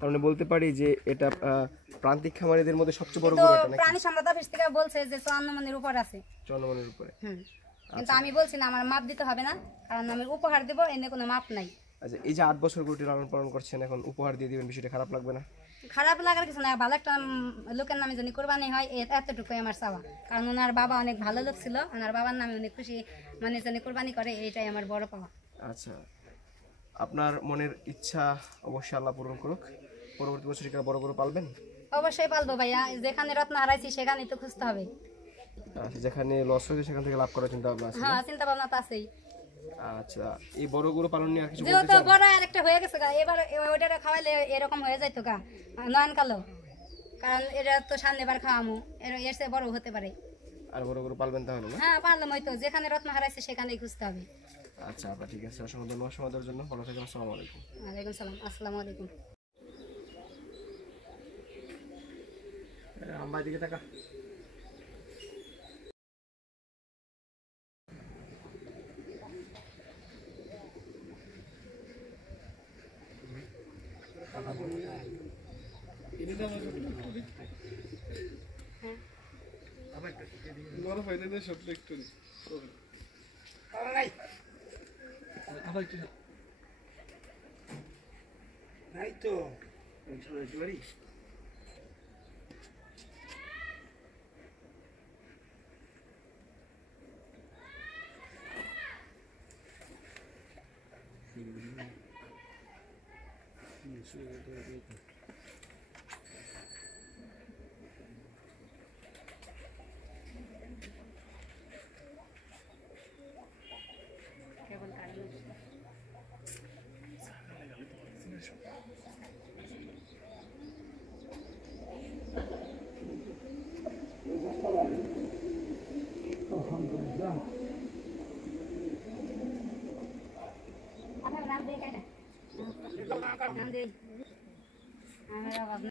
তাহলে বলতে পারি যে এটা প্রান্তিক খামারিদের মধ্যে সবচেয়ে বড় তো গরু এটা নাকি? প্রাণী সম্পদ অফিস থেকে বলছে যে 54 মনের উপর আছে। 54 মনের উপরে। কিন্তু আমি বলছি না, আমার মাপ দিতে হবে না, কারণ আমি উপহার দেব, এনে কোনো মাপ নাই। আচ্ছা, এই যে 8 বছর গরুটি লালন পালন করছেন, এখন উপহার দিয়ে দিবেন, বিষয়টা খারাপ লাগবে না? খারাপ লাগার কিছু না, ভালো একটা লোকের নামে যদি কোরবানি হয় এতটুকুই আমার চাওয়া। কারণ ওনার বাবা অনেক ভালো লোক ছিল, ওনার বাবার নামে অনেক খুশি, মানে যিনি কোরবানি করে, এইটাই আমার বড় পাওয়া। আচ্ছা, আপনার মনের ইচ্ছা অবশ্যই আল্লাহ পূরণ করুক। পরবর্তী বছর কি বড় গরু পালবেন? অবশ্যই পালবো ভাইয়া, যেখানে রত্ন হারাইছি সেখানেই তো খুঁজতে হবে। আচ্ছা, যেখানে লস হয়েছে সেখান থেকে লাভ করার চিন্তা ভাবনা আছে? হ্যাঁ, চিন্তা ভাবনা তো আছেই। আচ্ছা, এই বড় গরু পালন নিয়ে আর কিছু বলতে যেহেতু চান? বড় আর একটা হয়ে গেছে গা, এবার ওইটা খাওয়াইলে এরকম হয়ে যাইতো গা, নয়ন কালো, কারণ এটা তো সামনেবার খাওয়ামু, এর চেয়ে বড় হতে পারে। আর বড় গরু পালবেন তাহলে না? হ্যাঁ, পারলাম, হয়তো যেখানে রত্ন হারাইছে সেখানেই খুঁজতে হবে। আচ্ছা আপা, ঠিক আছে, অসংখ্য ধন্যবাদ সময় দেওয়ার জন্য। ভালো থাকবেন। আসসালামু আলাইকুম। ওয়ালাইকুম সালাম। আসসালামু আলাইকুম। আমার দিকে তাকা। বড় ফাইনালে সব একটু নাই তো নাম দে, আমার